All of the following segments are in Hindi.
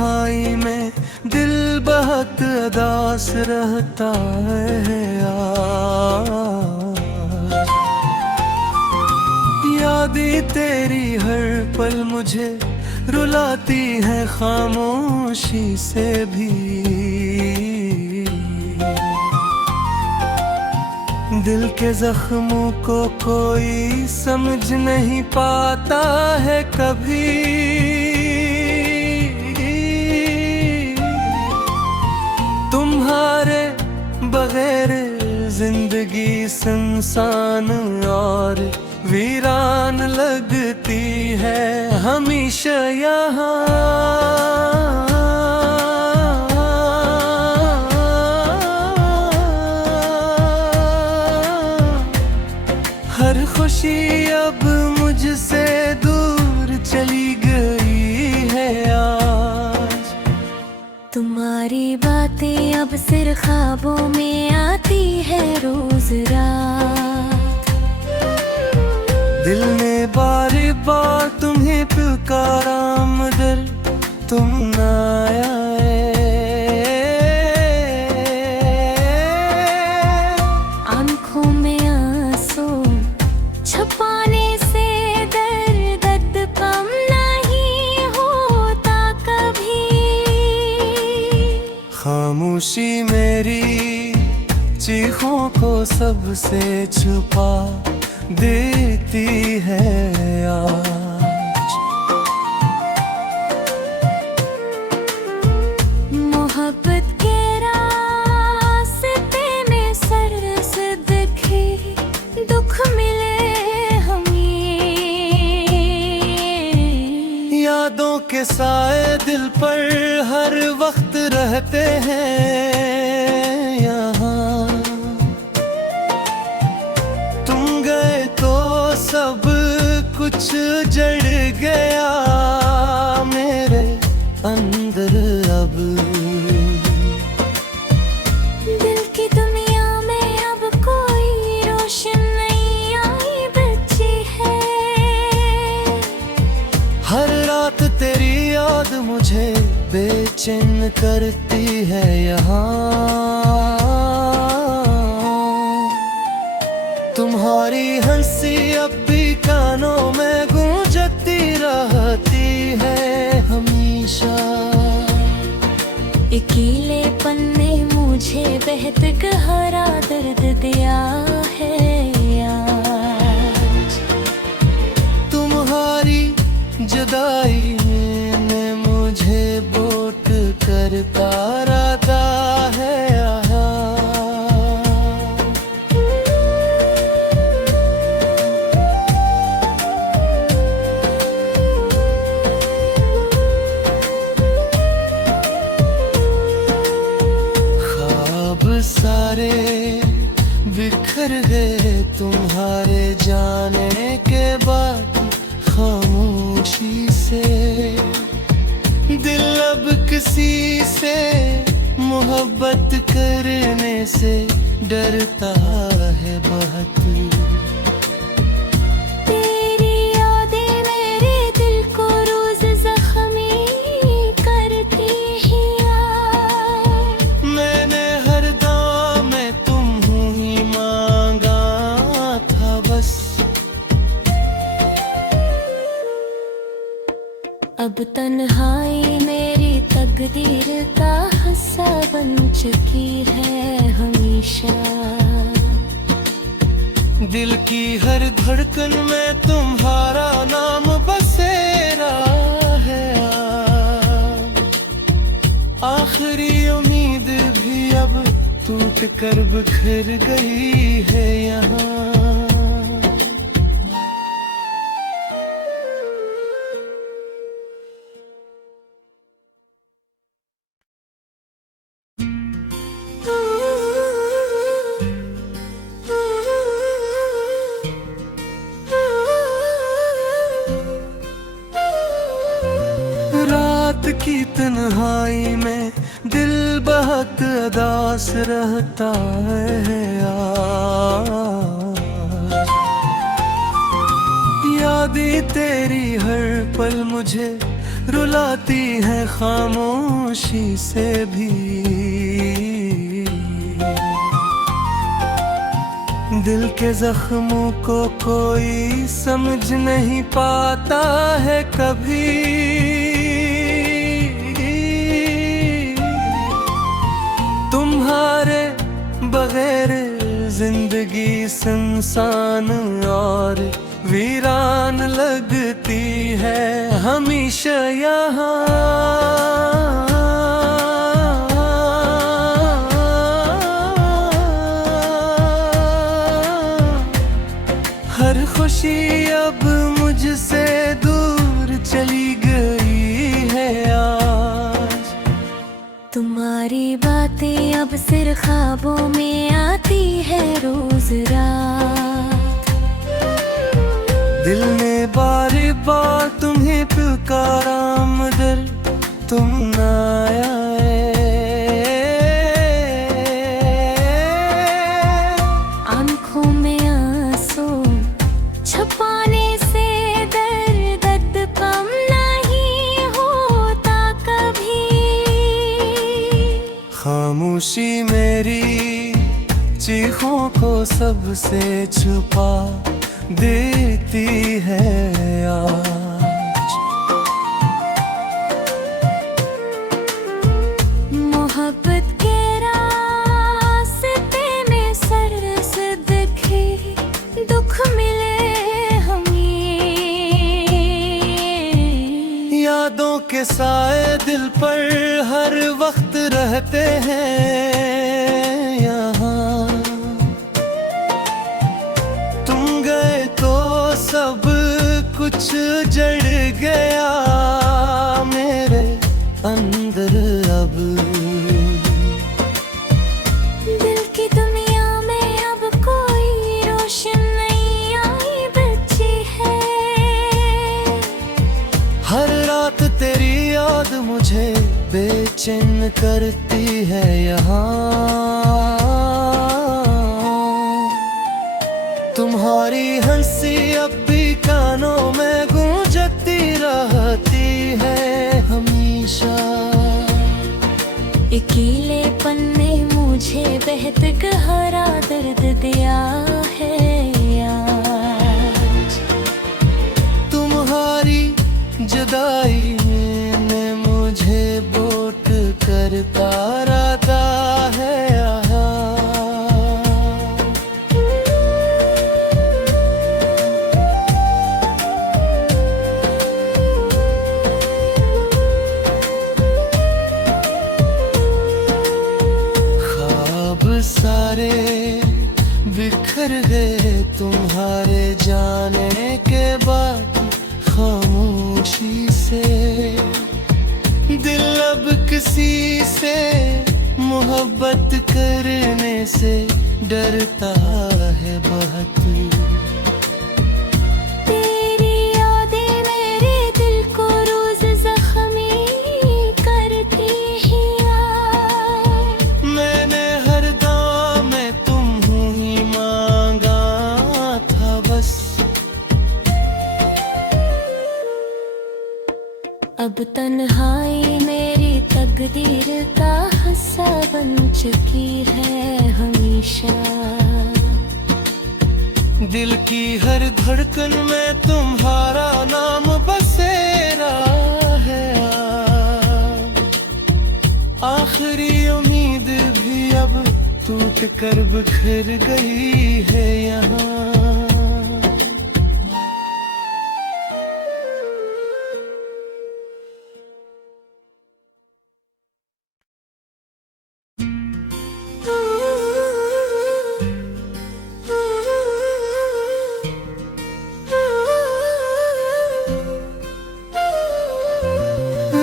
तन्हाई में दिल बहुत उदास रहता है यादें तेरी हर पल मुझे रुलाती है खामोशी से भी। दिल के जख्मों को कोई समझ नहीं पाता है कभी। तुम्हारे बगैर जिंदगी सुनसान और वीरान लगती है हमेशा यहाँ। हर खुशी अब मुझसे दूर चली गई है आज। तुम्हारी बातें अब सिर्फ ख्वाबों में आती है रोज रात। दिल ने बार बार तुम्हें पुकारा मगर तुम ना आए। आंखों में आंसू छुपाने से दर्द कम नहीं होता कभी। खामोशी मेरी चीखों को सबसे छुपा देती है आज। मोहब्बत के रास्ते में सरस दिखे दुख मिले हमें। यादों के साए दिल पर हर वक्त रहते हैं यहाँ। तुम गए तो सब कुछ जड़ गया मेरे अंदर अब। दिल की दुनिया में अब कोई रोशन नहीं आई बची है। हर रात तेरी याद मुझे बेचैन करती है यहाँ। तुम्हारी हंसी अब भी कानों में गूंजती रहती है हमेशा। अकेलेपन ने मुझे बेहद गहरा दर्द दिया है आज। तुम्हारी जुदाई ने मुझे बोट कर पाराता है यहाँ। ख्वाब सारे बिखर गए तुम्हारे जाने के बाद खामोशी से। दिल अब किसी से मोहब्बत करने से डरता है बहुत। तेरी यादें मेरे दिल को रोज जख्मी करती ही आ। मैंने हर दम में तुम ही मांगा था बस। अब तन्हाई मेरी तकदीर का हिस्सा बन चुकी है हमेशा। दिल की हर धड़कन में तुम्हारा नाम बसेरा है। आखिरी उम्मीद भी अब टूट कर बिखर गई है यहाँ। रात की तन्हाई में दिल बहुत उदास रहता है यादें तेरी हर पल मुझे रुलाती है खामोशी से भी। दिल के जख्मों को कोई समझ नहीं पाता है कभी। तुम्हारे बगैर जिंदगी सुनसान और वीरान लगती है हमेशा यहाँ। हर खुशी अब मुझसे दूर चली गई है आज। तुम्हारी बातें अब सिर्फ ख्वाबों में आती है रोज रात। दिल ने बार बार तुम्हें पुकारा मगर तुम ना आए। आंखों में आंसू छुपाने से दर्द कम नहीं होता कभी। खामोशी मेरी चीखों को सबसे छुपा देती है आज। मोहब्बत के रास्ते में सरस दिखे दुख मिले हमें। यादों के साए दिल पर हर वक्त रहते हैं यहाँ। तुम गए तो सब कुछ जड़ गया मेरे अंदर अब। दिल की दुनिया में अब कोई रोशन नहीं आई बची है। हर रात तेरी याद मुझे बेचैन करती है यहाँ। तुम्हारी हंसी अब भी कानों में गूंजती रहती है हमेशा। अकेलेपन ने मुझे बेहद गहरा दर्द दिया है आज। तुम्हारी जुदाई ने मुझे बोट करता रहता है यहाँ। सारे बिखर गए तुम्हारे जाने के बाद खामोशी से। दिल अब किसी से मोहब्बत करने से डरता है बहुत। तेरी यादें मेरे दिल को रोज जख्मी करती ही मैंने हर दम में तुम ही मांगा था बस। अब तन्हाई मेरी तकदीर का हिस्सा बन चुकी है हमेशा। दिल की हर धड़कन में तुम्हारा नाम बसेरा है। आखिरी उम्मीद भी अब टूट कर बिखर गई है यहाँ।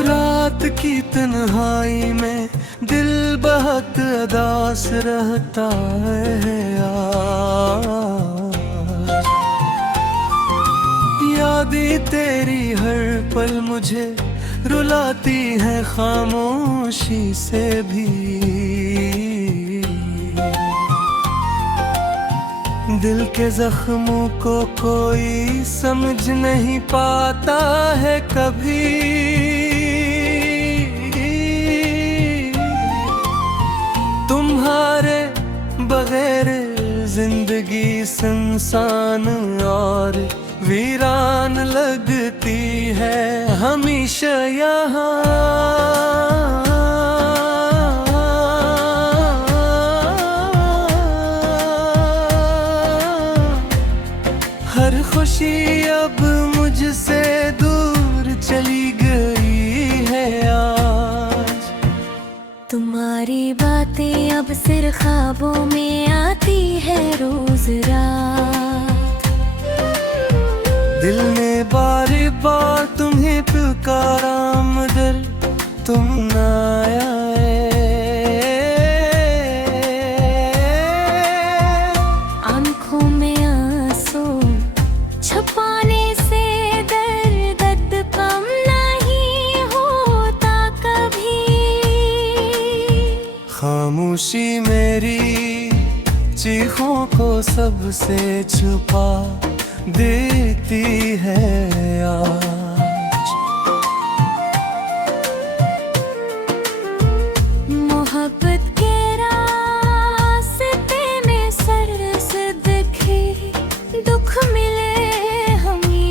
रात की तन्हाई में दिल बहुत उदास रहता है आज। यादें तेरी हर पल मुझे रुलाती है खामोशी से भी। दिल के जख्मों को कोई समझ नहीं पाता है कभी। सुनसान और वीरान लगती है हमेशा यहाँ। हर खुशी अब मुझसे दूर चली गई है आज। तुम्हारी बातें अब सिर्फ ख्वाबों में आती है रोज रात। दिल ने बार बार तुम्हें पुकारा मगर तुम ना आए। आंखों में आंसू छुपाने से दर्द कम नहीं होता कभी। खामोशी मेरी चीखों को सबसे छुपा देती है आज। मोहब्बत के रास्ते में सरस दिखे दुख मिले हमें।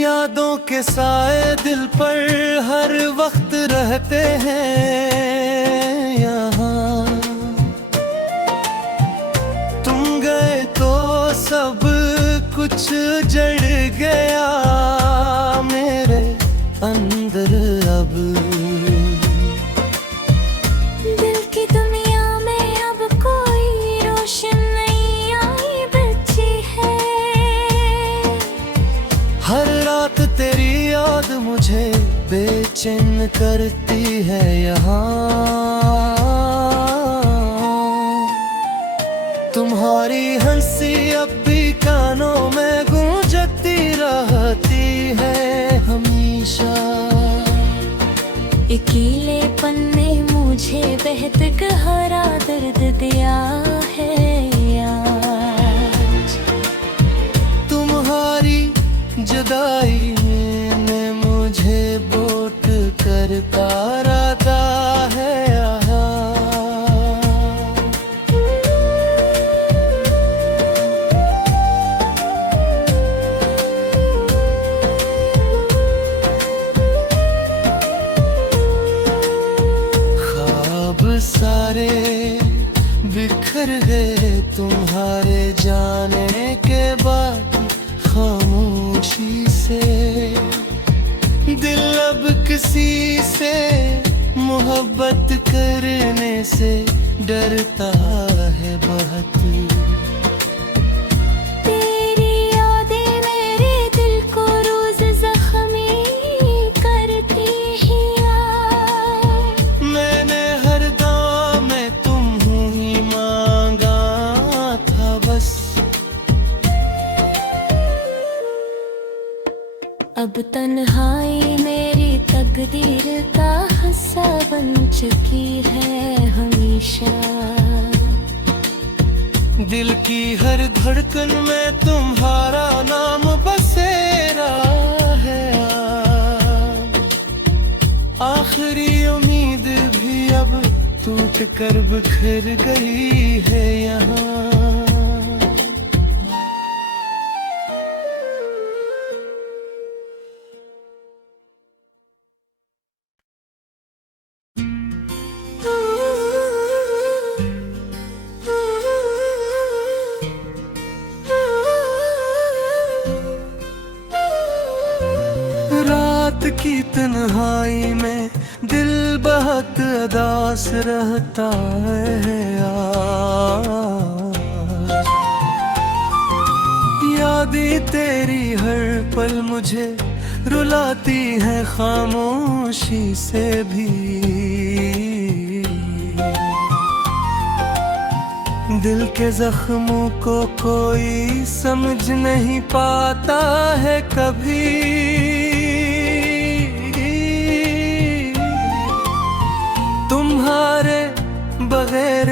यादों के साए दिल पर हर वक्त रहते हैं यहाँ। तुम गए तो सब कुछ जड़ गया मेरे अंदर अब। दिल की दुनिया में अब कोई रोशन नहीं आई बची है। हर रात तेरी याद मुझे बेचैन करती है यहाँ। तुम्हारी हंसी अब भी कानों में गूंजती रहती है हमेशा। अकेलेपन ने मुझे बेहद गहरा दर्द दिया है आज। तुम्हारी जुदाई ने मुझे बोट कर तारा दा है यहाँ। ख्वाब सारे बिखर गए तुम्हारे जाने के बाद खामोशी से। दिल अब किसी से मोहब्बत करने से डरता है बहुत। तेरी यादें मेरे दिल को रोज जख्मी करती ही आ। मैंने हर दम में तुम ही मांगा था बस। अब तन्हाई मेरी तकदीर का हिस्सा बन चुकी है हमेशा। दिल की हर धड़कन में तुम्हारा नाम बसेरा है आज। आखिरी उम्मीद भी अब टूट कर बिखर गई है यहाँ। रात की तन्हाई में दिल बहुत उदास रहता है आज। यादें तेरी हर पल मुझे रुलाती है खामोशी से भी। दिल के जख्मों को कोई समझ नहीं पाता है कभी। तुम्हारे बगैर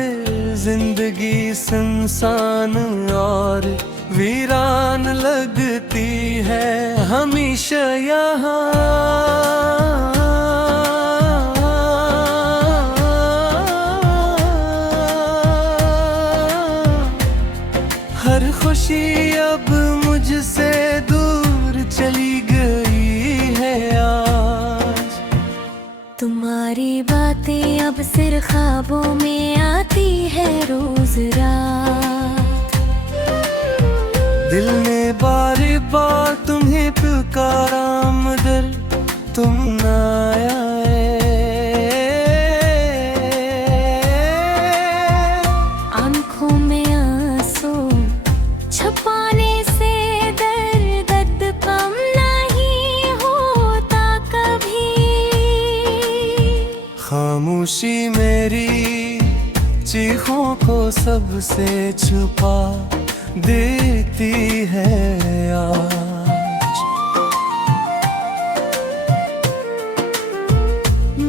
जिंदगी सुनसान और वीरान लगती है हमेशा यहाँ। तुम्हारी बातें अब सिर ख्वाबों में आती है रोज रात। दिल ने बार बार तुम्हें पुकारा मगर तुम ना आए। आंखों में आंसू छुपाने से दर्द कम नहीं होता कभी। खामोशी मेरी चीखों को सबसे छुपा देती है आज।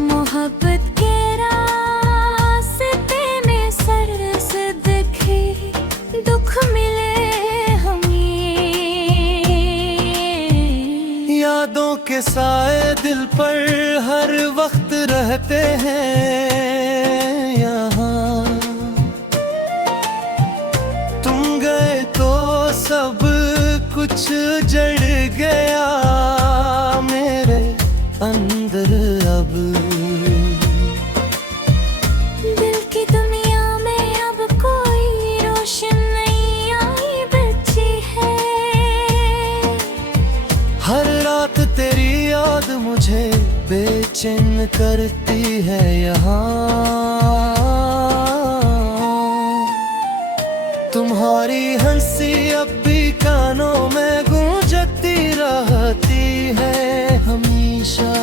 मोहब्बत के रास्ते में सरस दिखे दुख मिले हमें। यादों के साए दिल पर हर वक्त रहते हैं यहाँ। तुम गए तो सब कुछ जड़ गया मेरे अंदर अब। दिल की दुनिया में अब कोई रोशन नहीं आई बची है। हर रात तेरी याद मुझे बेचैन करती है यहाँ। तुम्हारी हंसी अब भी कानों में गूंजती रहती है हमेशा।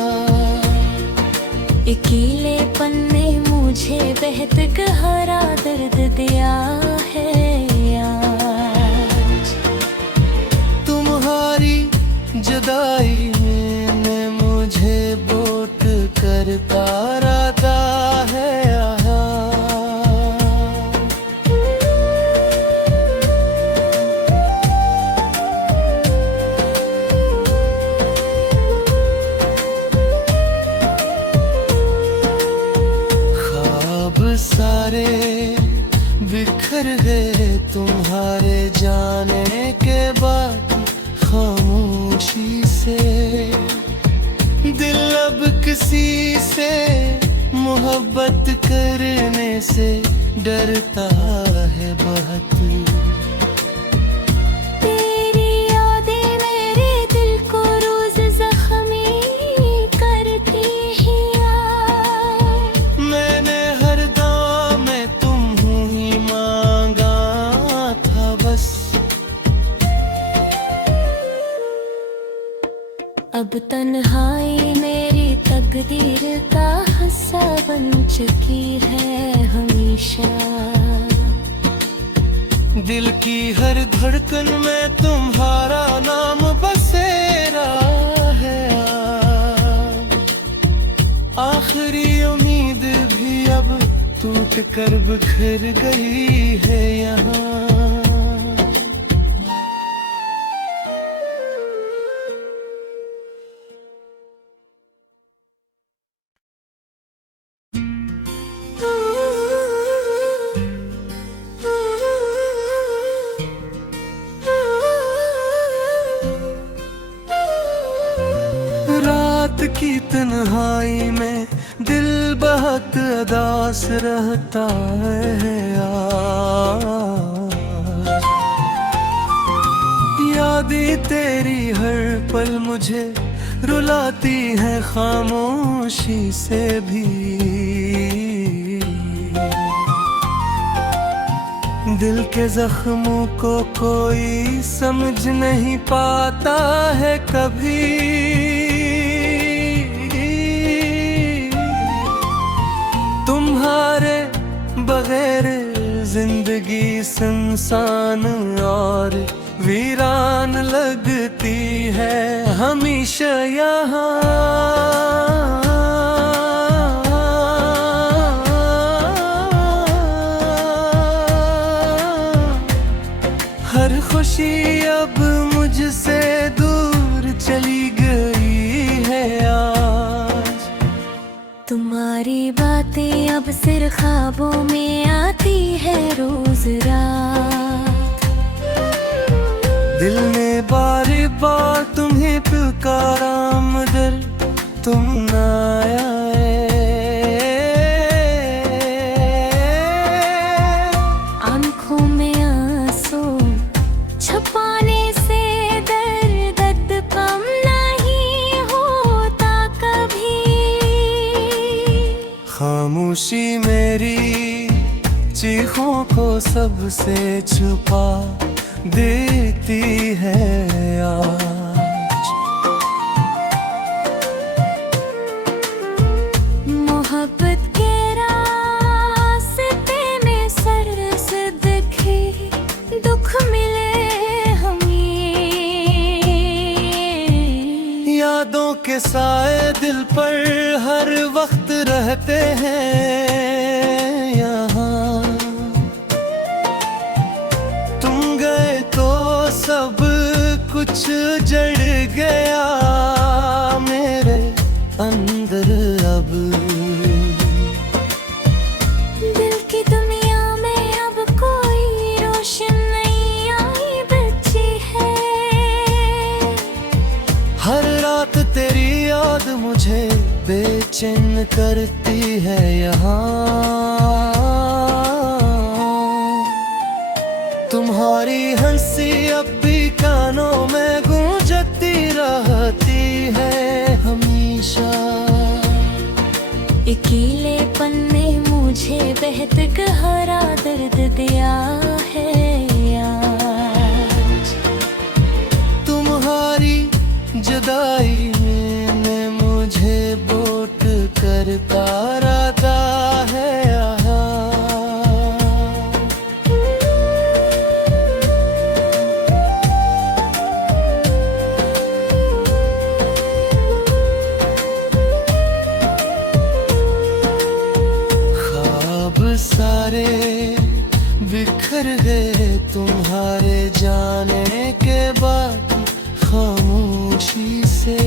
अकेलेपन ने मुझे बेहद गहरा दर्द दिया है आज। तुम्हारी जुदाई ने मुझे बोट कर तारा दा है यहाँ। ख्वाब सारे बिखर गए तुम्हारे जाने के बाद खामोशी से। दिल अब किसी से मोहब्बत करने से डरता है बहुत। तेरी यादें मेरे दिल को रोज जख्मी करती ही आ। मैंने हर दम में तुम ही मांगा था बस। अब तन्हाई मेरी तकदीर का हिस्सा बन चुकी है हमेशा। दिल की हर धड़कन में तुम्हारा नाम बसेरा है। आखिरी उम्मीद भी अब टूट कर बिखर गई है यहाँ। रात की तन्हाई में दिल बहुत उदास रहता है आज। यादें तेरी हर पल मुझे रुलाती है खामोशी से भी। दिल के जख्मों को कोई समझ नहीं पाता है कभी। तुम्हारे बगैर जिंदगी सुनसान और वीरान लगती है हमेशा यहाँ। हर खुशी अब मुझसे दूर चली गई है आज। तुम्हारी बातें अब सिर ख्वाबों में आती है रोज रात। दिल ने बार बार तुम्हें पुकारा मगर तुम ना आए। खामोशी मेरी चीखों को सबसे छुपा देती है आज। मोहब्बत के रास्ते में सरस दिखे दुख मिले हमें, यादों के साए दिल पर हर वक्त रहते हैं यहाँ। तुम गए तो सब कुछ जड़ गया मेरे अंदर अब। दिल की दुनिया में अब कोई रोशन नहीं आई बची है। हर रात तेरी याद मुझे बेचैन करती है यहाँ। तुम्हारी हंसी अब भी कानों में गूंजती रहती है हमेशा। अकेलेपन ने मुझे बेहद गहरा दर्द दिया है आज। तुम्हारी जुदाई ने मुझे बोट कर पारा दा है यहाँ। ख्वाब सारे बिखर गए तुम्हारे जाने के बाद खामोशी से।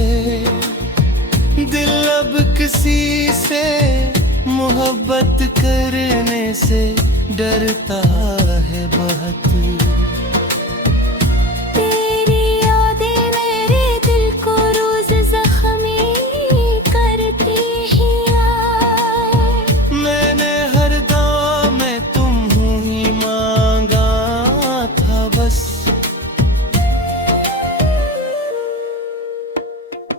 दिल अब किसी से मोहब्बत करने से डरता है बहुत। तेरी यादें मेरे दिल को रोज जख्मी करती ही आए। मैंने हर दम में तुम ही मांगा था बस।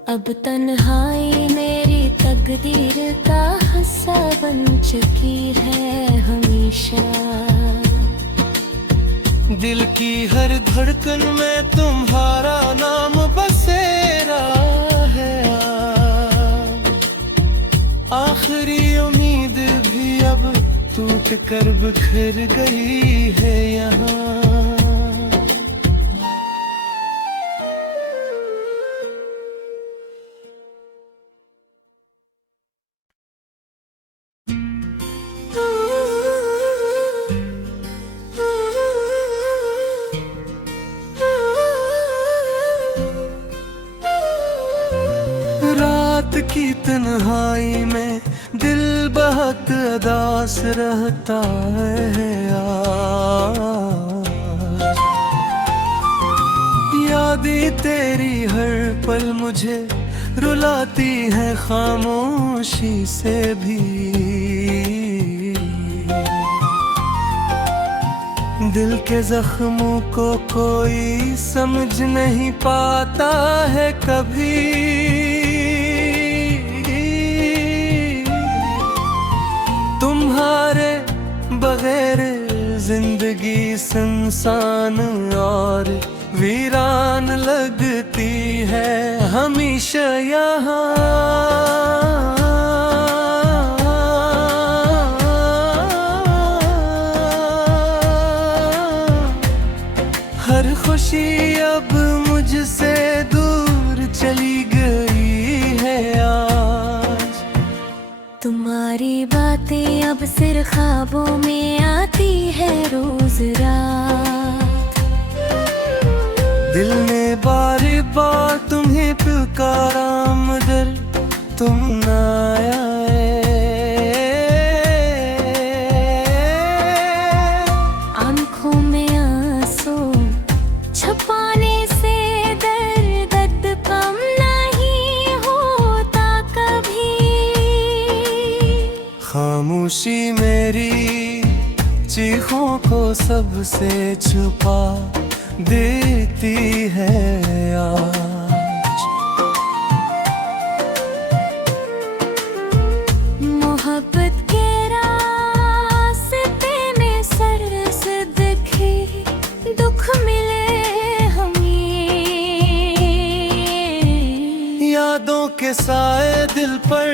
अब तन्हाई मेरी तकदीर का हिस्सा बन चुकी है हमेशा। दिल की हर धड़कन में तुम्हारा नाम बसेरा है। आखिरी उम्मीद भी अब टूट कर बिखर गई है यहाँ। रात की तन्हाई में दिल बहुत उदास रहता है आज। यादें तेरी हर पल मुझे रुलाती है खामोशी से भी। दिल के जख्मों को कोई समझ नहीं पाता है कभी। तुम्हारे बगैर जिंदगी सुनसान और वीरान लगती है हमेशा यहाँ। हर खुशी अब मुझसे दूर चली गई है आज। तुम्हारी बातें अब सिर्फ ख्वाबों में आती है रोज रात। दिल ने बार बार तुम्हें पुकारा मगर तुम ना आए। आंखों में आंसू छुपाने से दर्द कम नहीं होता कभी। खामोशी मेरी चीखों को सबसे छुपा देती है आज। मोहब्बत के रास्ते में सरस दिखे, दुख मिले हमें। यादों के साए दिल पर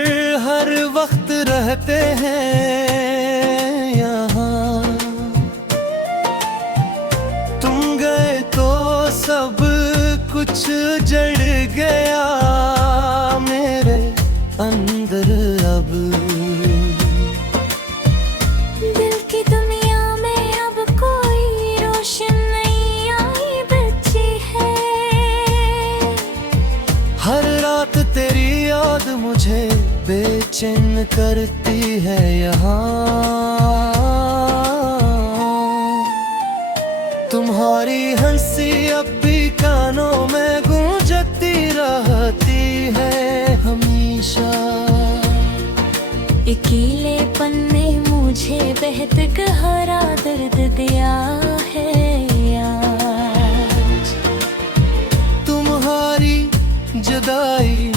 हर वक्त रहते हैं यहाँ। तुम गए तो सब कुछ जड़ गया मेरे अंदर अब। दिल की दुनिया में अब कोई रोशन नहीं आई बची है। हर रात तेरी याद मुझे बेचैन करती है यहाँ। तुम्हारी हंसी अब भी कानों में गूंजती रहती है हमेशा। अकेलेपन ने मुझे बेहद गहरा दर्द दिया है आज। तुम्हारी जुदाई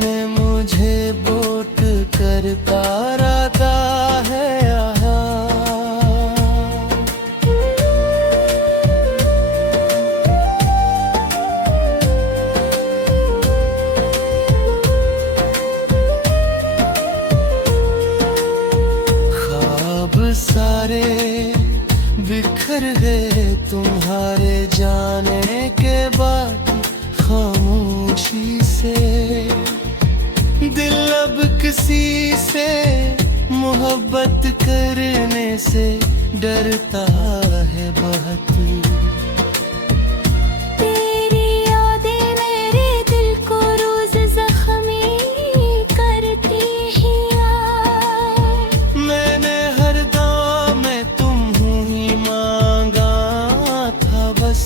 ने मुझे बोट कर पारा दा है यहाँ। ख्वाब सारे बिखर गए तुम्हारे जाने के बाद खामोशी से। दिल अब किसी से मोहब्बत करने से डरता है बहुत। तेरी यादें मेरे दिल को रोज जख्मी करती ही आ। मैंने हर दम में तुम ही मांगा था बस।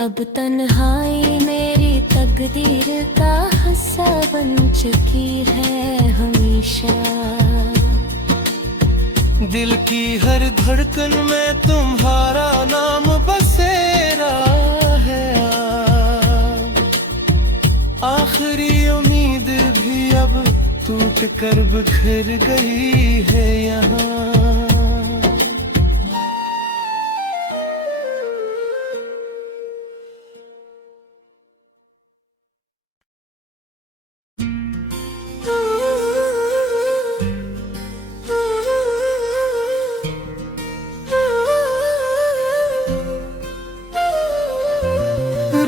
अब तन्हाई मेरी तकदीर का हिस्सा बन चुकी है हमेशा। दिल की हर धड़कन में तुम्हारा नाम बसेरा है। आखिरी उम्मीद भी अब टूट कर बिखर गई है यहाँ।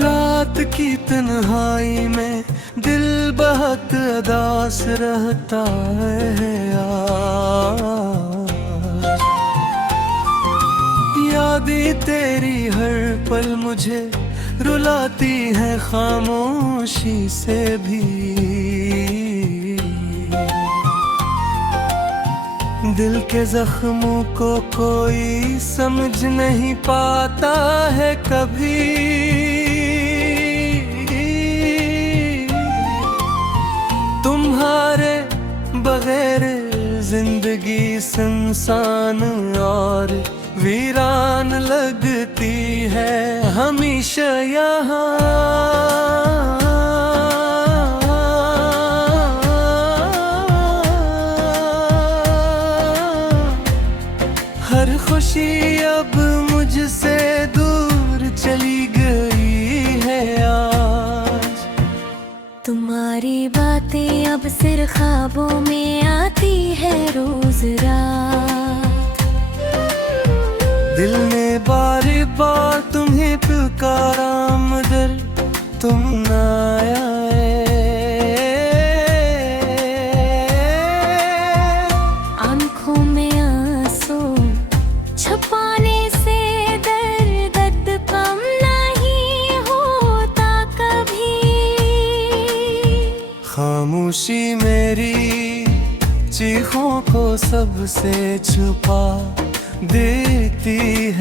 रात की तन्हाई में दिल बहुत उदास रहता है आज। यादें तेरी हर पल मुझे रुलाती है खामोशी से भी। दिल के जख्मों को कोई समझ नहीं पाता है कभी। तुम्हारे बगैर जिंदगी सुनसान और वीरान लगती है हमेशा यहाँ। हर खुशी अब मुझसे दूर चली गई है आज। तुम्हारी बातें अब सिर्फ ख्वाबों में आती है रोज रात। दिल ने बार बार तुम्हें पुकारा मगर तुम ना आए। आंखों में आंसू छुपाने से दर्द कम नहीं होता कभी। खामोशी मेरी चीखों को सबसे छुपा देती है।